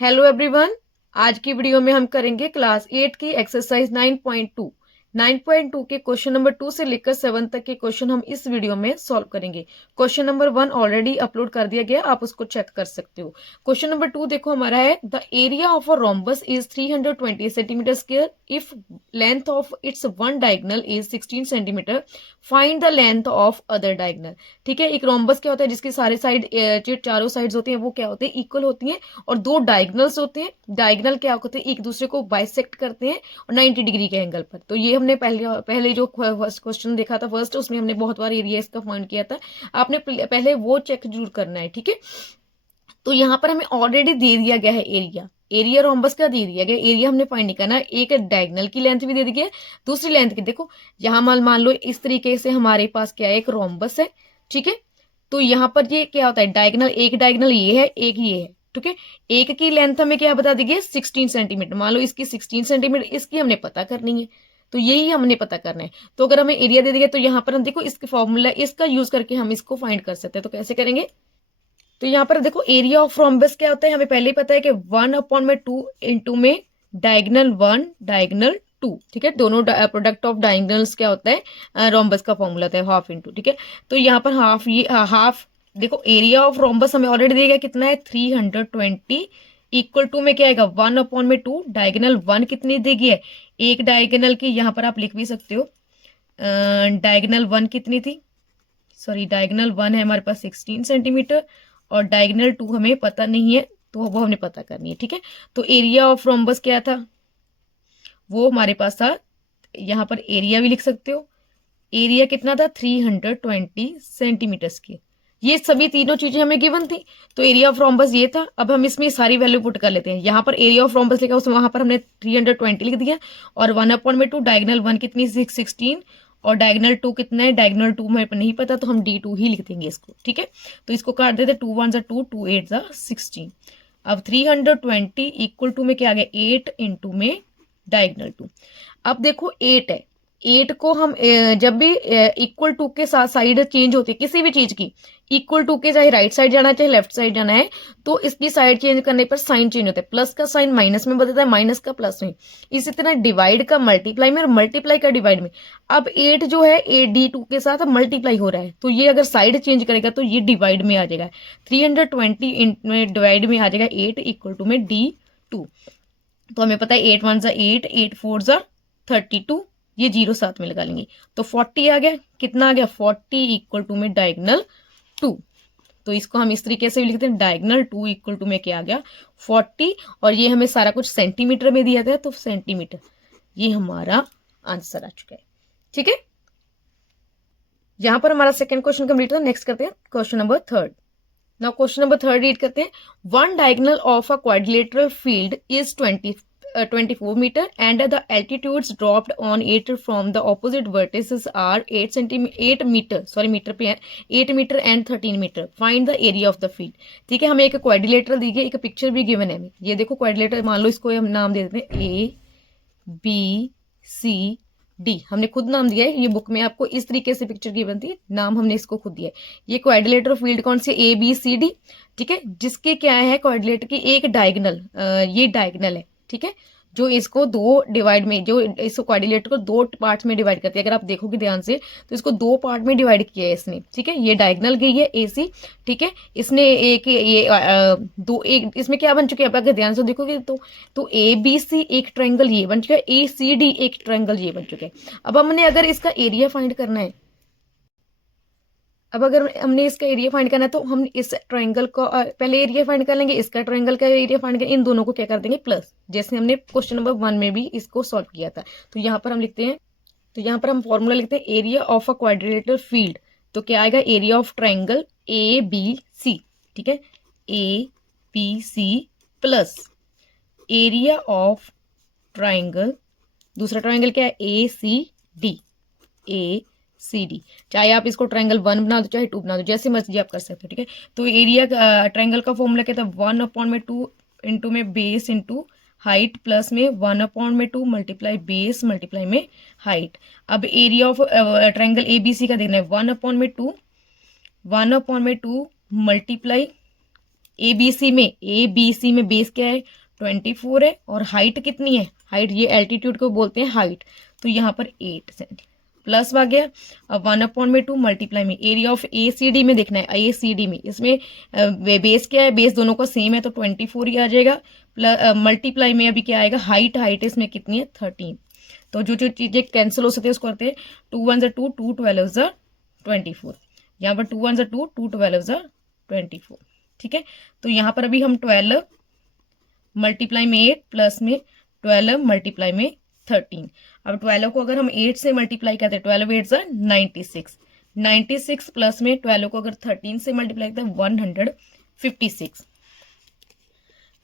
Hello everyone. आज की video में हम करेंगे क्लास 8 की एक्सरसाइज 9.2। 9.2 के क्वेश्चन नंबर 2 से लेकर 7 तक के क्वेश्चन हम इस वीडियो में सॉल्व करेंगे। क्वेश्चन नंबर 1 ऑलरेडी अपलोड कर दिया गया, आप उसको चेक कर सकते हो। क्वेश्चन नंबर 2 देखो हमारा है, the area of a rhombus is 320 centimetre square if length of its one diagonal is 16 centimetre, find the length of other diagonal. ठीक है, एक रोम्बस क्या होता है जिसकी सारे साइड जो चारों साइड्स होती हैं वो क्या होते हैं, इक्वल होती हैं, और दो डायगनल्स होते हैं। डायगनल क्या होते हैं, एक दूसरे को बाइसेक्ट करते हैं और 90 डिग्री के एंगल पर। तो ये हमने पहले जो फर्स्ट क्वेश्चन देखा था फर्स्ट, उसमें हमने बहुत बार एरिया इसका फाइंड किया था। आपने पहले वो चेक जरूर करना है, ठीक है। तो यहाँ पर हमें ऑलरेडी दे दिया गया है एरिया, एरिया रोम्बस का दे दिया गया, एरिया हमने फाइंड नहीं करना। एक डायगनल की लेंथ भी दे दी गई है, दूसरी लेंथ की। देखो यहाँ मान लो इस तरीके से हमारे पास क्या है, एक रोम्बस है, ठीक है। तो यहाँ पर ये क्या होता है, डायगनल, एक डायगनल ये है, एक ये है, ठीक है। एक की लेंथ हमें क्या बता दी गई, 16 सेंटीमीटर। मान लो इसकी 16 सेंटीमीटर, इसकी हमने पता करनी है, तो यही हमने पता करना है। तो अगर हमें एरिया दे दिया तो यहाँ पर हम देखो इसके फॉर्मूला, इसका यूज करके हम इसको फाइंड कर सकते हैं। तो कैसे करेंगे, तो यहाँ पर देखो एरिया ऑफ रोम्बस क्या होता है, हमें पहले ही पता है कि 1/2 इंटू में डायगनल 1 डायगनल 2, ठीक है। दोनों प्रोडक्ट ऑफ डायगनल्स क्या होता है, रोम्बस का फॉर्मूला होता है हाफ इंटू, ठीक है। तो यहाँ पर हाफ, ये हाफ, देखो एरिया ऑफ रोम्बस हमें ऑलरेडी दिया गया कितना है, 320, इक्वल टू में क्या आएगा, 1/2। डायगनल 1 कितनी दी गई है, एक डायगनल की, यहाँ पर आप लिख भी सकते हो, डायगनल 1 कितनी थी, सॉरी डायगनल 1 है हमारे पास 16 सेंटीमीटर, और डायगनल 2 हमें पता नहीं है, तो वो हमने पता करनी है, ठीक है। तो एरिया ऑफ रोम्बस क्या था, वो हमारे पास था, यहाँ पर एरिया भी लिख सकते हो, एरिया कितना था, 320 सेंटीमीटर की। ये सभी तीनों चीजें हमें गिवन थी, तो एरिया ऑफ रोम्बस ये था। अब हम इसमें सारी वैल्यू पुट कर लेते हैं। यहाँ पर एरिया ऑफ रोम्बस लिखा, उसमें वहां पर हमने 320 लिख दिया, और 1/2 डायगनल 1 कितनी, 16, और डायगनल 2 कितना है, डायगनल 2 हमें नहीं पता, तो हम D2 ही लिख देंगे इसको, ठीक है। तो इसको काट देते, 2 1 2, 2 8 16। अब 320 इक्वल टू में क्या आ गया, 8 इंटू में डायगनल 2। अब देखो 8 है, 8 को हम जब भी इक्वल टू के साथ साइड चेंज होती है किसी भी चीज की, इक्वल टू के चाहे राइट साइड जाना है चाहे लेफ्ट साइड जाना है, तो इसकी साइड चेंज करने पर साइन चेंज होता है। प्लस का साइन माइनस में बदलता है, माइनस का प्लस में। इसी तरह डिवाइड का मल्टीप्लाई में, और मल्टीप्लाई का डिवाइड में। अब 8 जो है D2 के साथ मल्टीप्लाई हो रहा है, तो ये अगर साइड चेंज करेगा तो ये डिवाइड में आ जाएगा, 320 डिवाइड में आ जाएगा 8 इक्वल टू में D2। तो हमें पता है 8 1 8, 8 4 32, ये 0 साथ में लगा लेंगे, तो 40 आ गया। कितना आ गया, 40 इक्वल टू में डायगनल 2। तो इसको हम इस तरीके से भी लिखते हैं, डायगनल 2 इक्वल टू में क्या आ गया, 40। और ये हमें सारा कुछ सेंटीमीटर में दिया गया, तो सेंटीमीटर, ये हमारा आंसर आ चुका है, ठीक है। यहां पर हमारा सेकंड क्वेश्चन कंप्लीट हुआ। नेक्स्ट करते हैं question number 3। Now question number 3 read करते हैं। One diagonal of a quadrilateral field is 24 meter and the altitudes dropped on it from the opposite vertices are 8 meter, sorry metre पे है, 8 metre and 13 metre. Find the area of the field. ठीक है, हमें एक quadrilateral दी गई, एक picture भी given है हमें। ये देखो क्वाड्रिलेटरल, मान लो इसको हम नाम दे देते हैं ABCD, हमने खुद नाम दिया है। ये बुक में आपको इस तरीके से पिक्चर गिवन थी, नाम हमने इसको खुद दिया है। ये क्वाड्रिलेटरल फील्ड कौन सी, ABCD, ठीक है। जिसके क्या है, क्वाड्रिलेटर की एक डायगोनल, ये डायगोनल है, ठीक है, जो इसको दो डिवाइड में, जो इस क्वाड्रिलेटर को दो पार्ट्स में डिवाइड करती है। अगर आप देखोगे ध्यान से तो इसको दो पार्ट में डिवाइड किया है इसने, ठीक है। ये डायगोनल गई है AC, ठीक है। इसने एक ये दो, एक इसमें क्या बन चुके हैं, अगर ध्यान से देखोगे तो ABC एक ट्रायंगल ये बन चुका है, ACD एक ट्रायंगल ये बन चुके हैं। अब हमने अगर इसका एरिया फाइंड करना है, अब अगर हमने इसका एरिया फाइंड करना है तो हम इस ट्रायंगल को पहले एरिया फाइंड कर लेंगे, इसका ट्रायंगल का एरिया फाइंड करेंगे, इन दोनों को क्या कर देंगे प्लस, जैसे हमने क्वेश्चन नंबर 1 में भी इसको सॉल्व किया था। तो यहाँ पर हम लिखते हैं, तो यहाँ पर हम फॉर्मूला लिखते हैं area of a quadrilateral field. तो क्या आएगा, एरिया ऑफ ट्रायंगल ABC, ठीक है, ABC plus area of triangle, दूसरा ट्रायंगल क्या है, ACD, चाहे आप इसको ट्रायंगल 1 बना दो चाहे 2 बना दो, जैसे मर्जी आप कर सकते हो, ठीक है। तो एरिया ट्रायंगल का फॉर्मूला क्या था, 1/2 इंटू में बेस इंटू हाइट, प्लस में 1/2 मल्टीप्लाई बेस मल्टीप्लाई में हाइट। अब एरिया ऑफ ट्रायंगल ABC का देखना है, 1/2 मल्टीप्लाई ए बी सी में बेस क्या है 24 है और हाइट कितनी है, हाइट ये एल्टीट्यूड को बोलते हैं हाइट, तो यहाँ पर 8 सेंटीमीटर प्लस आ गया। अब 1/2 मल्टीप्लाई में area of A C D में देखना है, ए सी डी में इसमें बेस क्या है, बेस दोनों का सेम है तो 24 ही आ जाएगा, प्लस मल्टीप्लाई में अभी क्या आएगा हाइट, हाइट इसमें कितनी है 13। तो जो जो चीजें कैंसिल हो सकती है उसको करते हैं 2 1 2 2 12 24, यहाँ पर 2 1 2 2 12 24, ठीक है। तो यहाँ पर अभी हम 12 मल्टीप्लाई में 8 प्लस में 12 मल्टीप्लाई में 13। अब 12 को अगर हम 8 से मल्टीप्लाई करते हैं 12 8 96, 96 प्लस में 12 को अगर 13 से मल्टीप्लाई करते हैं 156,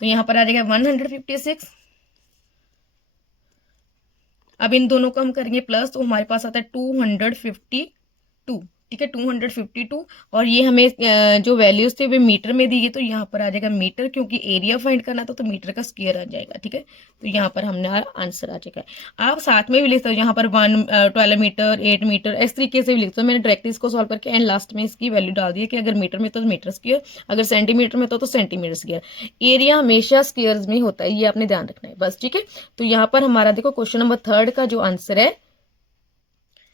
तो यहाँ पर आ जाएगा 156। अब इन दोनों को हम करेंगे प्लस तो हमारे पास आता है 252, ठीक है 252। और ये हमें जो वैल्यूज थे वे मीटर में दी गई, तो यहाँ पर आ जाएगा मीटर, क्योंकि एरिया फाइंड करना था तो मीटर का स्क्वायर आ जाएगा, ठीक है। तो यहाँ पर हमने आंसर आ जाएगा। आप साथ में भी लिख सकते हो, यहाँ पर 12 मीटर 8 मीटर इस तरीके से भी लिख सकते हो। मैंने डायरेक्टली इसको सॉल्व करके एंड लास्ट में इसकी वैल्यू डाल दी है कि अगर मीटर में तो मीटर स्क्वायर, अगर सेंटीमीटर में तो सेंटीमीटर स्क्वायर। एरिया हमेशा स्क्वायर्स में होता है, ये आपने ध्यान रखना है बस, ठीक है। तो यहाँ पर हमारा देखो क्वेश्चन नंबर 3 का जो आंसर है,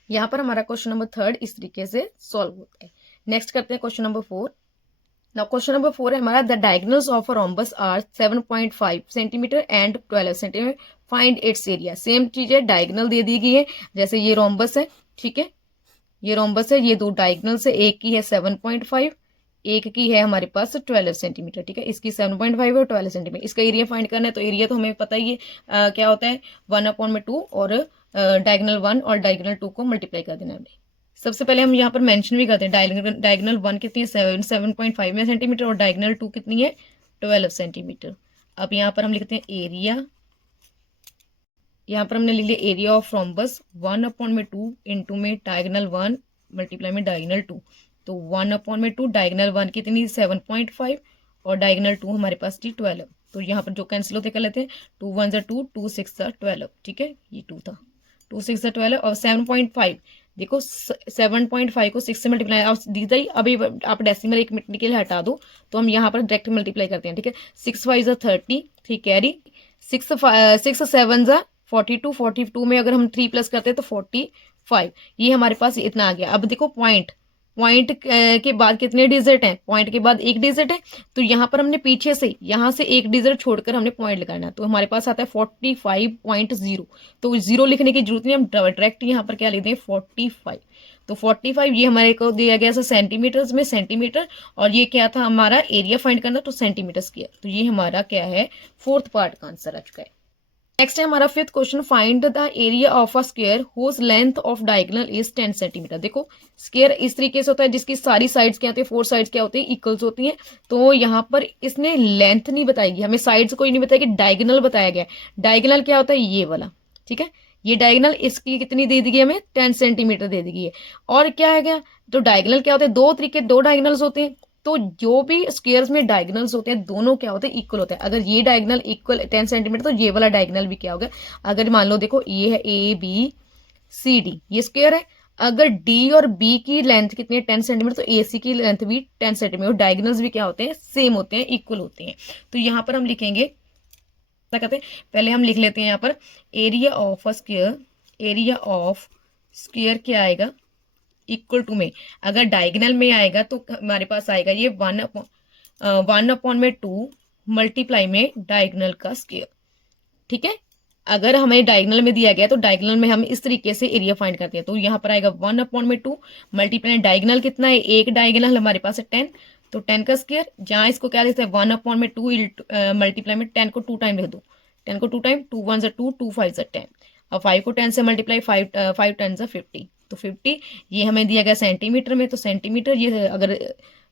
यहाँ पर हमारा क्वेश्चन नंबर 3 इस तरीके से सॉल्व होता है। नेक्स्ट करते हैं question number 4। Now question number 4 है हमारा, the diagonals of a rhombus are 7.5 centimetre and 12 centimetre, find its area. Same चीज है, डायगोनल दे दी गई है, जैसे ये रोम्बस है, ठीक है, ये रोम्बस है, ये दो डायगोनल्स है, एक की है 7.5, एक की है हमारे पास 12 सेंटीमीटर, ठीक है। इसकी 7.5 और 12 सेंटीमीटर। इसका एरिया फाइंड करना है, तो एरिया तो हमें पता ही है क्या होता है 1/2 और डायगोनल 1 और डायगोनल 2 को मल्टीप्लाई कर देना है। सबसे पहले हम यहाँ पर मेंशन भी करते हैं डायगोनल 1 कितनी है 7.5 में सेंटीमीटर और डायगोनल 2 कितनी है 12 सेंटीमीटर। अब यहाँ पर हम लिखते हैं एरिया, यहाँ पर हमने लिख लिया एरिया ऑफ रोम्बस 1/2 इंटू में डायगोनल 1 मल्टीप्लाई में डायगोनल 2, तो 1/2 डायगोनल 1 कितनी 7.5 और डायगोनल 2 हमारे पास थी 12। तो यहाँ पर जो कैंसिल होते कर लेते हैं 2 1 2 2 6 12, ठीक है, ये 2 था, 2 6 12 और 7.5, देखो 7.5 को 6 से मल्टीप्लाई दीदा ही, अभी आप डेसिमल 1 मिनट के लिए हटा दो तो हम यहाँ पर डायरेक्ट मल्टीप्लाई करते हैं, ठीक है। 6 5 30, 3 कैरी, 6 7 42, 42 में अगर हम 3 प्लस करते हैं तो 45, ये हमारे पास इतना आ गया। अब देखो पॉइंट के बाद कितने डिजिट हैं, पॉइंट के बाद एक डिजिट है, तो यहाँ पर हमने पीछे से यहाँ से एक डिजिट छोड़कर हमने पॉइंट लगाना, तो हमारे पास आता है 45.0, तो 0 लिखने की जरूरत नहीं, हम डायरेक्ट यहाँ पर क्या लिख दें 45। तो 45 ये हमारे को दिया गया सेंटीमीटर्स में, सेंटीमीटर, और ये क्या था हमारा एरिया फाइंड करना तो सेंटीमीटर स्क्वायर, तो ये हमारा क्या है 4th पार्ट का आंसर आ चुका है। नेक्स्ट है हमारा 5th question, find the area of a square whose length of diagonal is 10 centimetre. देखो स्क्वायर इस तरीके से होता है जिसकी सारी साइड्स क्या होती है 4 साइड्स क्या होती है इक्वल्स होती हैं, तो यहाँ पर इसने लेंथ नहीं बताएगी, हमें साइड्स कोई नहीं बताएगी, डायगोनल बताया गया। डायगोनल क्या होता है ये वाला, ठीक है, ये डायगोनल इसकी कितनी दे दी गई हमें 10 सेंटीमीटर दे दी गई है। और क्या है क्या, तो डायगोनल क्या होता है, दो तरीके, दो डायगोनल्स होते हैं, तो जो भी स्क्वायर्स में डायगोनल्स होते हैं दोनों क्या होते हैं इक्वल होते हैं। अगर ये डायगोनल इक्वल 10 सेंटीमीटर तो ये वाला डायगोनल भी क्या होगा, अगर मान लो देखो ये है ए बी सी डी, ये स्क्वायर है, अगर डी और बी की लेंथ कितनी है 10 सेंटीमीटर तो ए सी की लेंथ भी 10 सेंटीमीटर, डायगोनल्स भी क्या होते हैं सेम होते हैं, इक्वल होते हैं। तो यहाँ पर हम लिखेंगे क्या कहते हैं, पहले हम लिख लेते हैं यहाँ पर area of a square, area of square क्या आएगा इक्वल टू में, अगर डायगोनल में आएगा तो हमारे पास आएगा ये 1/2 मल्टीप्लाई में डायगोनल का स्क्वायर, ठीक है। अगर हमें डायगोनल में दिया गया तो डायगोनल में हम इस तरीके से एरिया फाइंड करते हैं, तो यहाँ पर आएगा 1/2 मल्टीप्लाई डायगोनल कितना है, एक डायगोनल हमारे पास है 10, तो 10 का स्क्वायर, जहाँ इसको क्या लिखते हैं 1/2 मल्टीप्लाई में 10 को 2 टाइम लिख दो, 10 को 2 टाइम, 2 1 2 2 5 10, अब 5 को 10 से मल्टीप्लाई 5 10 50, तो 50 ये हमें दिया गया सेंटीमीटर में, तो सेंटीमीटर ये अगर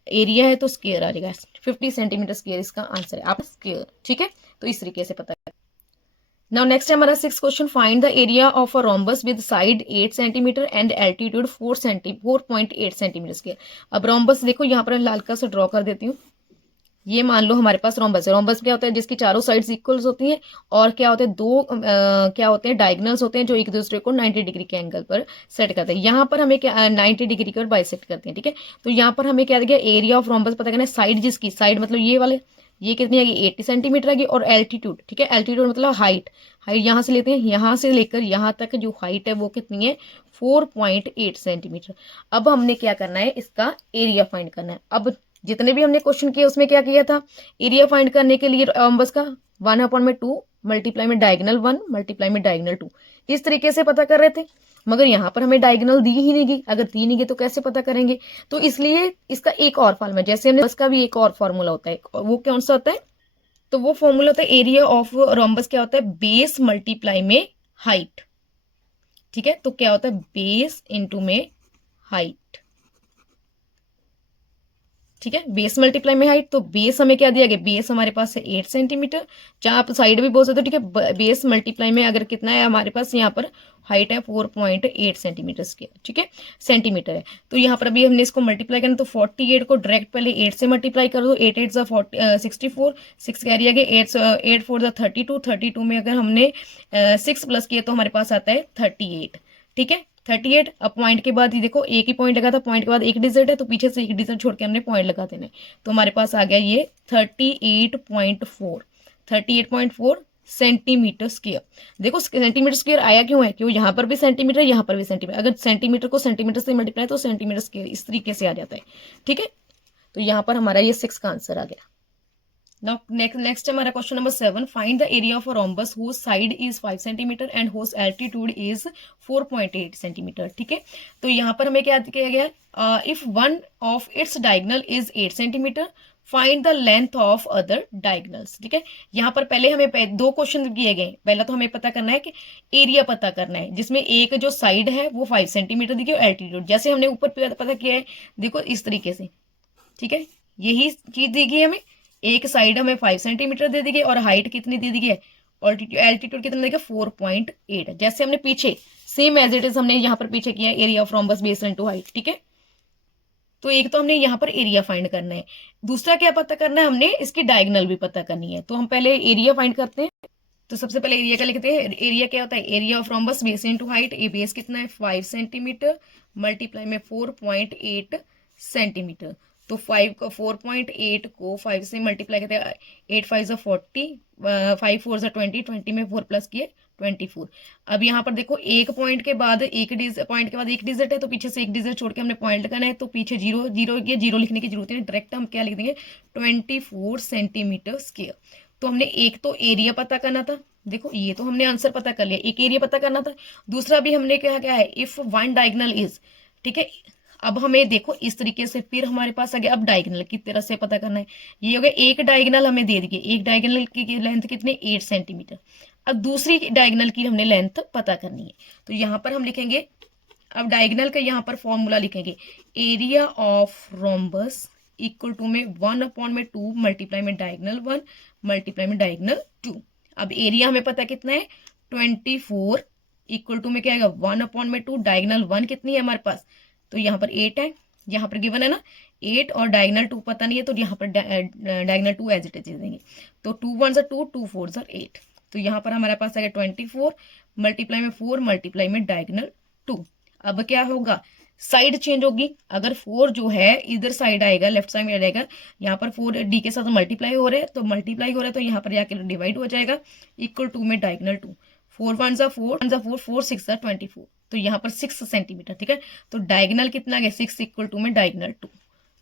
एरिया है तो स्क्वायर आ जाएगा, 50 सेंटीमीटर स्क्वायर इसका आंसर है, आप स्क्वायर, ठीक है। तो इस तरीके से पता है। नाउ नेक्स्ट है हमारा 6th question, find the area of a rhombus with side 8 centimetre and altitude 4.8 centimetre square. अब रोम्बस देखो यहाँ पर लाल कलर से ड्रॉ कर देती हूँ, ये मान लो हमारे पास रोम्बस है। रोम्बस क्या होता है, जिसकी चारों साइड्स इक्वल्स होती हैं और क्या होते हैं, दो क्या होते हैं, डायगनल्स होते हैं जो एक दूसरे को 90 डिग्री के एंगल पर सेट करते हैं। यहाँ पर हमें क्या 90 डिग्री पर बाइसेक्ट करते हैं, ठीक है। तो यहाँ पर हमें क्या दिया, एरिया ऑफ रोम्बस पता करना है। साइड जिसकी, साइड मतलब ये वाले, ये कितनी आएगी 80 सेंटीमीटर आएगी। और एल्टीट्यूड, ठीक है, एल्टीट्यूड मतलब हाइट, हाइट यहाँ से लेते हैं, यहाँ से लेकर यहाँ तक जो हाइट है वो कितनी है 4.8 सेंटीमीटर। अब हमने क्या करना है, इसका एरिया फाइंड करना है। अब जितने भी हमने क्वेश्चन किए उसमें क्या किया था, एरिया फाइंड करने के लिए रोम्बस का 1/2 मल्टीप्लाई में डायगनल 1 मल्टीप्लाई में डायगनल 2 इस तरीके से पता कर रहे थे। मगर यहाँ पर हमें डायगनल दी ही नहीं गई, अगर दी नहीं गई तो कैसे पता करेंगे। तो इसलिए इसका एक और फॉर्मूला, जैसे हमने इसका भी एक और फॉर्मूला होता है, वो कौन सा होता है, तो वो फॉर्मूला होता है एरिया ऑफ रोम्बस क्या होता है, बेस मल्टीप्लाई में हाइट, ठीक है। तो क्या होता है, बेस इंटू में हाइट, ठीक है, बेस मल्टीप्लाई में हाइट। तो बेस हमें क्या दिया गया, बेस हमारे पास है 8 सेंटीमीटर, चाहे आप साइड भी बोल सकते हो, ठीक है। बेस मल्टीप्लाई में अगर कितना है हमारे पास, यहाँ पर हाइट है 4.8 सेंटीमीटर के, ठीक है, सेंटीमीटर है। तो यहाँ पर अभी हमने इसको मल्टीप्लाई करना, तो 48 को डायरेक्ट पहले 8 से मल्टीप्लाई कर दो, 8 8 64, 6 कैरी आ गया, 8 4 32, 32 में अगर हमने 6 प्लस किया तो हमारे पास आता है 38, ठीक है। 38। अब पॉइंट के बाद ये देखो एक ही पॉइंट लगा था, पॉइंट के बाद एक डिजिट है तो पीछे से एक डिजिट छोड़ के हमने पॉइंट लगा देना है। तो हमारे पास आ गया ये 38.4 सेंटीमीटर स्क्वायर। देखो सेंटीमीटर स्क्वायर आया क्यों है, क्यों यहाँ पर भी सेंटीमीटर, यहाँ पर भी सेंटीमीटर, अगर सेंटीमीटर को सेंटीमीटर से मल्टीप्लाई तो सेंटीमीटर स्क्वायर इस तरीके से आ जाता है, ठीक है। तो यहाँ पर हमारा ये 6 का आंसर आ गया। Now next हमारा question number 7, find the area of a rhombus whose side is 5 centimetre and whose altitude is 4.8 centimetre, ठीक है। तो यहाँ पर हमें क्या किया गया, if one of its diagonal is 8 centimetre find the length of other diagonals, ठीक है। यहाँ पर पहले हमें दो क्वेश्चन किए गए, पहला तो हमें पता करना है कि एरिया पता करना है, जिसमें एक जो साइड है वो 5 सेंटीमीटर दी गई और एल्टीट्यूड जैसे हमने ऊपर पता किया है, देखो इस तरीके से, ठीक है। यही चीज दी गई हमें, एक साइड हमें 5 सेंटीमीटर दे दी गई और हाइट कितनी दे दी गई है, एल्टीट्यूड कितना देगा 4.8, जैसे हमने पीछे सेम एज इट इज हमने यहाँ पर पीछे किया area of rhombus base into height, ठीक है। तो एक तो हमने यहाँ पर एरिया फाइंड करना है, दूसरा क्या पता करना है, हमने इसकी डायगनल भी पता करनी है। तो हम पहले एरिया फाइंड करते हैं। तो सबसे पहले एरिया का लिखते हैं, एरिया क्या होता है, area of rhombus base into height. A base कितना है 5 सेंटीमीटर मल्टीप्लाई में 4.8 सेंटीमीटर। तो 4.8 को 5 से मल्टीप्लाई करते हैं, 8 5 ज़ा 40, 5 4 ज़ा 20, 20 में 4 प्लस किए 24। अब यहाँ पर देखो एक पॉइंट के बाद एक पॉइंट के बाद एक डिजिट है तो पीछे से एक डिजिट छोड़ के हमने पॉइंट लगाना है, तो पीछे जीरो जीरो, ये जीरो लिखने की जरूरत है, डायरेक्ट हम क्या लिख देंगे 24 सेंटीमीटर स्क्वायर। तो हमने एक तो एरिया पता करना था, देखो ये तो हमने आंसर पता कर लिया, एक एरिया पता करना था। दूसरा भी हमने क्या है, इफ वन डायगनल इज, ठीक है। अब हमें देखो इस तरीके से फिर हमारे पास आ गया, अब डायगनल की तरह से पता करना है। ये हो गया एक डायगनल हमें दे दी, एक डायगनल की लेंथ कितनी 8 सेंटीमीटर। अब दूसरी डायगनल की हमने लेंथ पता करनी है, तो यहाँ पर हम लिखेंगे, अब डायगनल का यहाँ पर फॉर्मूला लिखेंगे, area of rhombus equal to में 1/2 मल्टीप्लाई में डायगनल 1 मल्टीप्लाई में डायगनल 2। अब एरिया हमें पता कितना है 24 इक्वल टू में क्या आएगा 1/2, डायगनल 1 कितनी है हमारे पास, तो यहाँ पर 8 है, यहाँ पर गिवन है ना 8 और डायगनल 2 पता नहीं है, तो यहाँ पर डायगनल 2 एज इट इज देंगे। तो 2 1 ज़ा 2, 2 4 ज़ा 8। तो यहाँ पर हमारे पास आएगा 24 मल्टीप्लाई में 4 मल्टीप्लाई में डायगनल 2। अब क्या होगा, साइड चेंज होगी, अगर 4 जो है इधर साइड आएगा, लेफ्ट साइड में आएगा, यहाँ पर 4 डी के साथ मल्टीप्लाई हो रहा है, तो मल्टीप्लाई हो रहा है तो यहाँ पर जाकर डिवाइड हो जाएगा, इक्वल टू में डायगनल 2। 4 1 ज़ा 4, 1 ज़ा 4, 4 6 ज़ा 24, तो यहाँ पर 6 सेंटीमीटर, ठीक है। तो डायगनल कितना आ गया 6 इक्वल टू में डायगनल 2।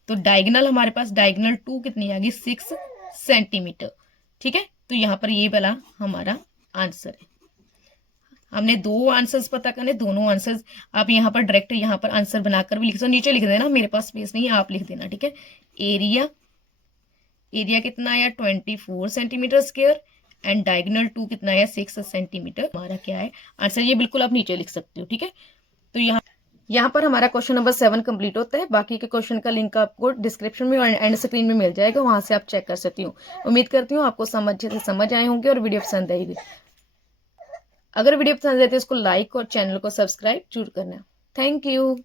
तो डायगनल हमारे पास डायगनल 2 कितनी आ गई 6 सेंटीमीटर, ठीक है। तो यहाँ पर ये वाला हमारा आंसर है। हमने दो आंसर्स पता करने, दोनों आंसर्स आप यहाँ पर डायरेक्ट यहाँ पर आंसर बनाकर भी लिख सकते हो, नीचे लिख देना, मेरे पास स्पेस नहीं है, आप लिख देना, ठीक है। एरिया कितना आया 24 सेंटीमीटर स्क्वायर एंड डायगनल 2 कितना आया 6 सेंटीमीटर। हमारा क्या है आंसर, ये बिल्कुल आप नीचे लिख सकते हो, ठीक है। तो यहाँ पर हमारा क्वेश्चन नंबर 7 कंप्लीट होता है। बाकी के क्वेश्चन का लिंक आपको डिस्क्रिप्शन में और एंड स्क्रीन में मिल जाएगा, वहां से आप चेक कर सकती हूँ। उम्मीद करती हूँ आपको समझ आए होंगे और वीडियो पसंद आएगी। अगर वीडियो पसंद आए तो इसको लाइक और चैनल को सब्सक्राइब जरूर करना। Thank you.